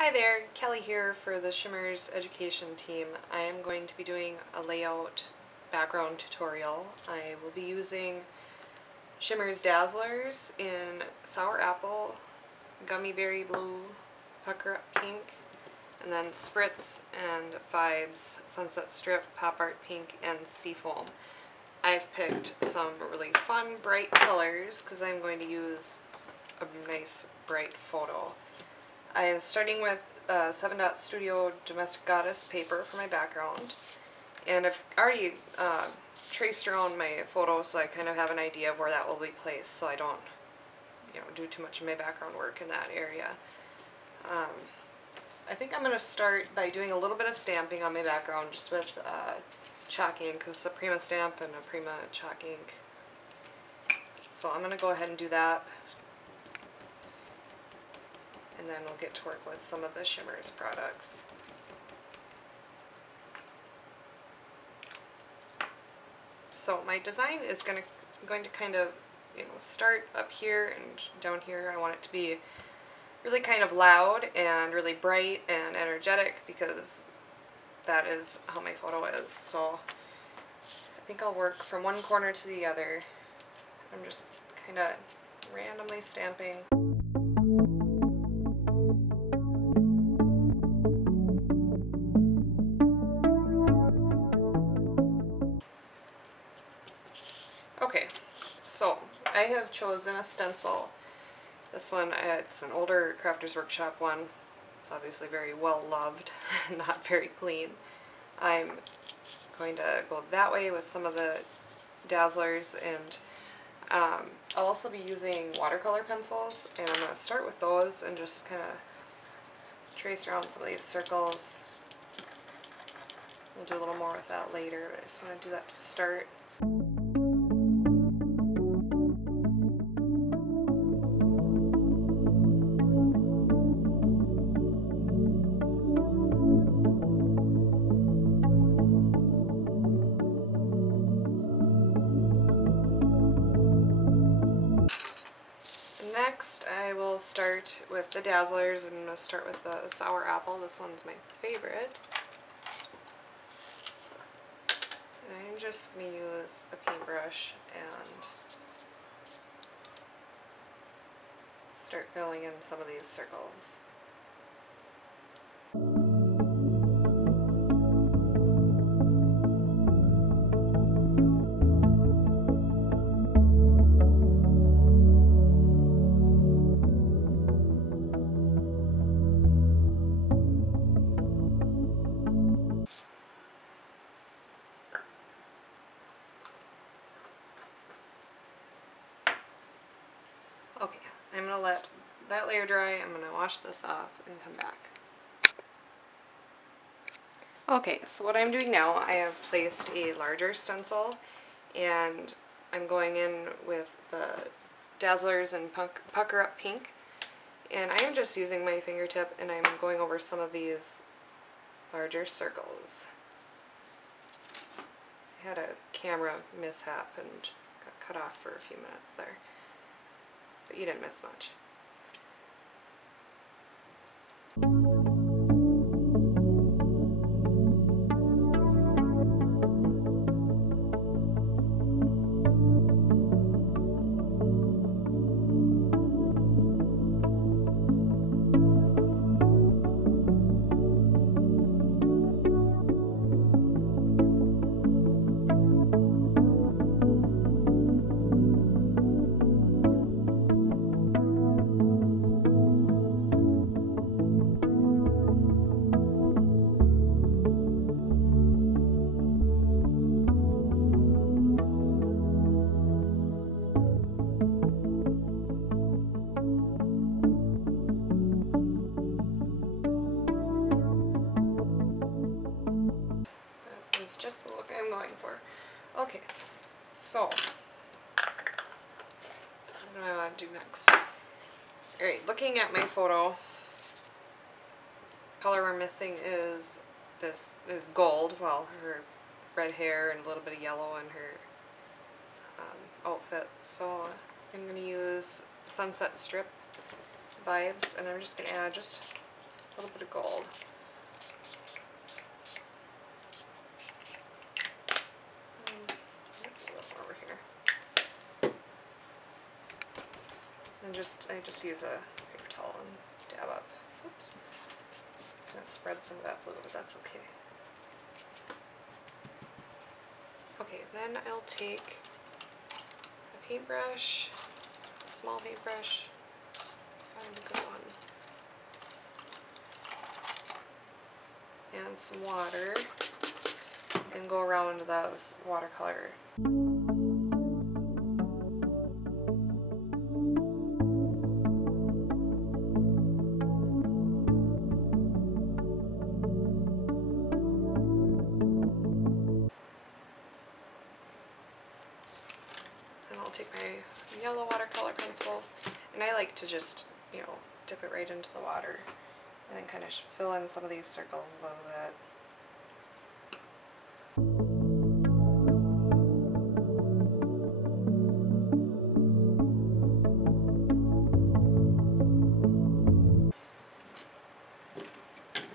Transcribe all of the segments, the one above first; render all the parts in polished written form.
Hi there, Kelly here for the Shimmerz education team. I am going to be doing a layout background tutorial. I will be using Shimmerz Dazzlers in Sour Apple, Gummy Berry Blue, Pucker Up Pink, and then Spritz and Vibez Sunset Strip, Pop Art Pink, and Seafoam. I've picked some really fun, bright colors because I'm going to use a nice, bright photo. I am starting with 7 Dot Studio Domestic Goddess paper for my background, and I've already traced around my photo so I kind of have an idea of where that will be placed so I don't do too much of my background work in that area. I think I'm going to start by doing a little bit of stamping on my background just with chalk ink. This is a Prima stamp and a Prima chalk ink. So I'm going to go ahead and do that. And then we'll get to work with some of the Shimmerz products. So my design is going to kind of start up here and down here. I want it to be really kind of loud and really bright and energetic because that is how my photo is. So I think I'll work from one corner to the other. I'm just kind of randomly stamping. Okay, so I have chosen a stencil. This one, it's an older Crafters Workshop one. It's obviously very well loved, not very clean. I'm going to go that way with some of the Dazzlers, and I'll also be using watercolor pencils, and I'm going to start with those and just kind of trace around some of these circles. We'll do a little more with that later, but I just want to do that to start. Next, I will start with the Dazzlers. I'm going to start with the Sour Apple. This one's my favorite. And I'm just going to use a paintbrush and start filling in some of these circles. Okay, I'm going to let that layer dry. I'm going to wash this off and come back. Okay, so what I'm doing now, I have placed a larger stencil, and I'm going in with the Dazzlers and Pucker Up Pink, and I am just using my fingertip and I'm going over some of these larger circles. I had a camera mishap and got cut off for a few minutes there. But you didn't miss much. Just the look I'm going for. Okay, so what do I want to do next? Alright, looking at my photo, color we're missing is gold. Well, her red hair and a little bit of yellow in her outfit. So I'm going to use Sunset Strip Vibes, and I'm just going to add just a little bit of gold. A little more over here. And I just use a paper towel and dab up. Oops. I'm gonna spread some of that blue, but that's okay. Okay, then I'll take a paintbrush, a small paintbrush, find a good one, and some water, and go around this watercolor. I'll take my yellow watercolor pencil, and I like to just, you know, dip it right into the water and then kind of fill in some of these circles a little bit.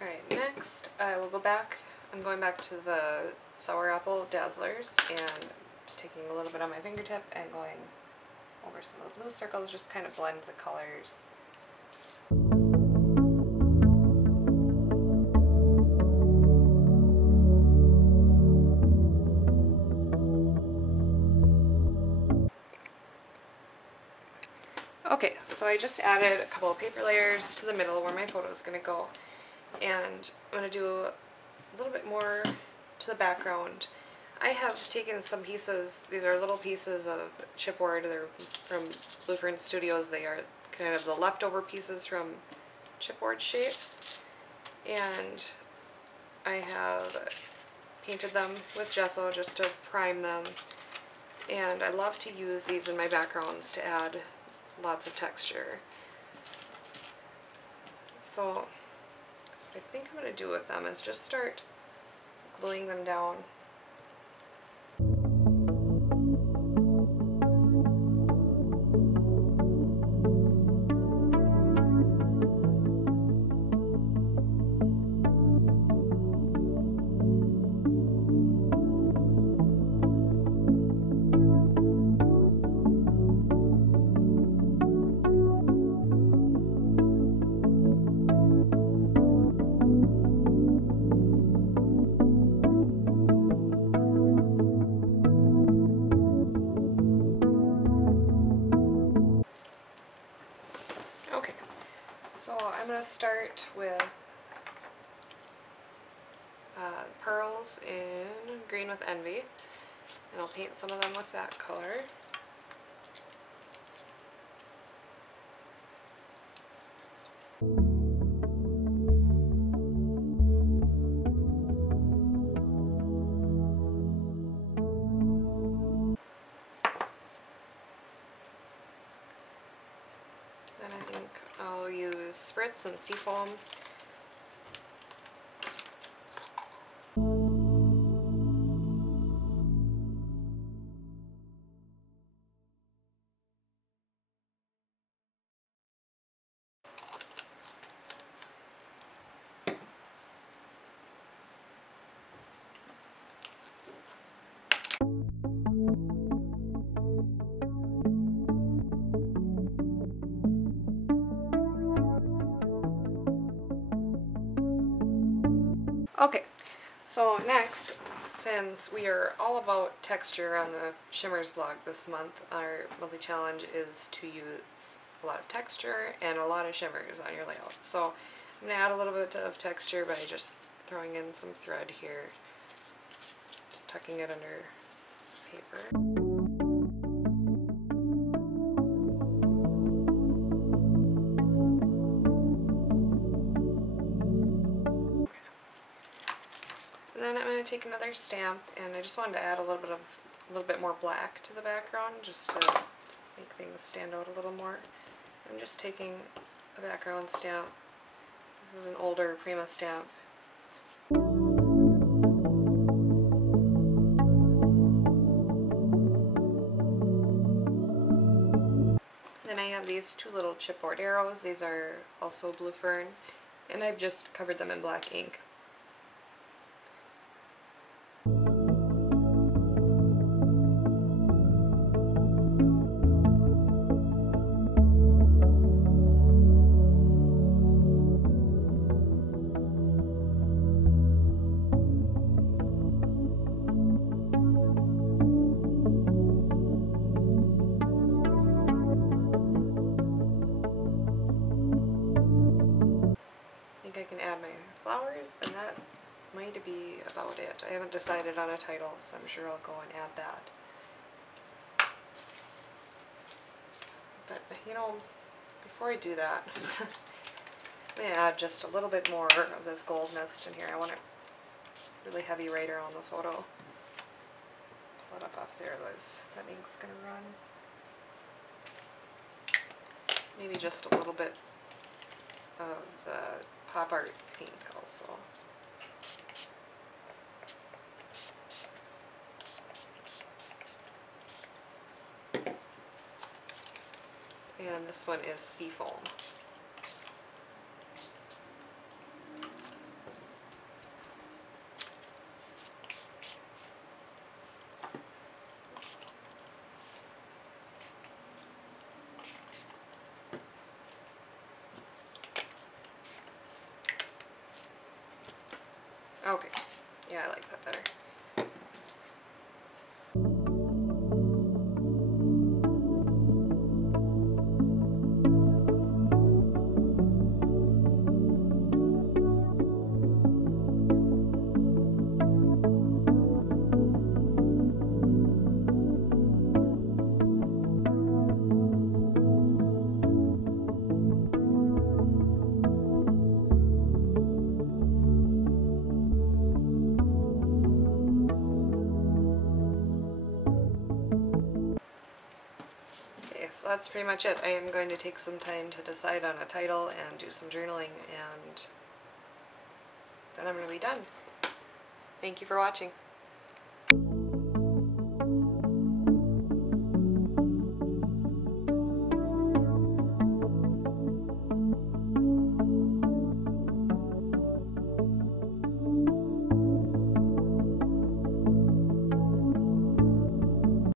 Alright, next I will go back. I'm going back to the Sour Apple Dazzelerz and just taking a little bit on my fingertip and going over some of the blue circles, just kind of blend the colors. Okay, so I just added a couple of paper layers to the middle where my photo is going to go, and I'm going to do a little bit more to the background. I have taken some pieces, these are little pieces of chipboard, they're from Blue Fern Studios, they are kind of the leftover pieces from chipboard shapes, and I have painted them with gesso just to prime them, and I love to use these in my backgrounds to add lots of texture. So what I think I'm going to do with them is just start gluing them down. I'm going to start with Pearlz in Green with Envy, and I'll paint some of them with that color. Then I think I'll use Spritz and Seafoam. Okay, so next, since we are all about texture on the Shimmerz blog this month, our monthly challenge is to use a lot of texture and a lot of shimmers on your layout. So I'm going to add a little bit of texture by just throwing in some thread here, just tucking it under paper. And then I'm going to take another stamp, and I just wanted to add a little bit more black to the background, just to make things stand out a little more. I'm just taking a background stamp. This is an older Prima stamp. Then I have these two little chipboard arrows. These are also Blue Fern, and I've just covered them in black ink. I can add my flowers, and that might be about it. I haven't decided on a title, so I'm sure I'll go and add that. But, you know, before I do that, I'm going to add just a little bit more of this gold mist in here. I want it really heavy right around the photo. Pull it up off there, that ink's going to run. Maybe just a little bit of the pop art pink also. And this one is Seafoam. Okay, yeah, I like that better. So that's pretty much it. I am going to take some time to decide on a title and do some journaling, and then I'm going to be done. Thank you for watching.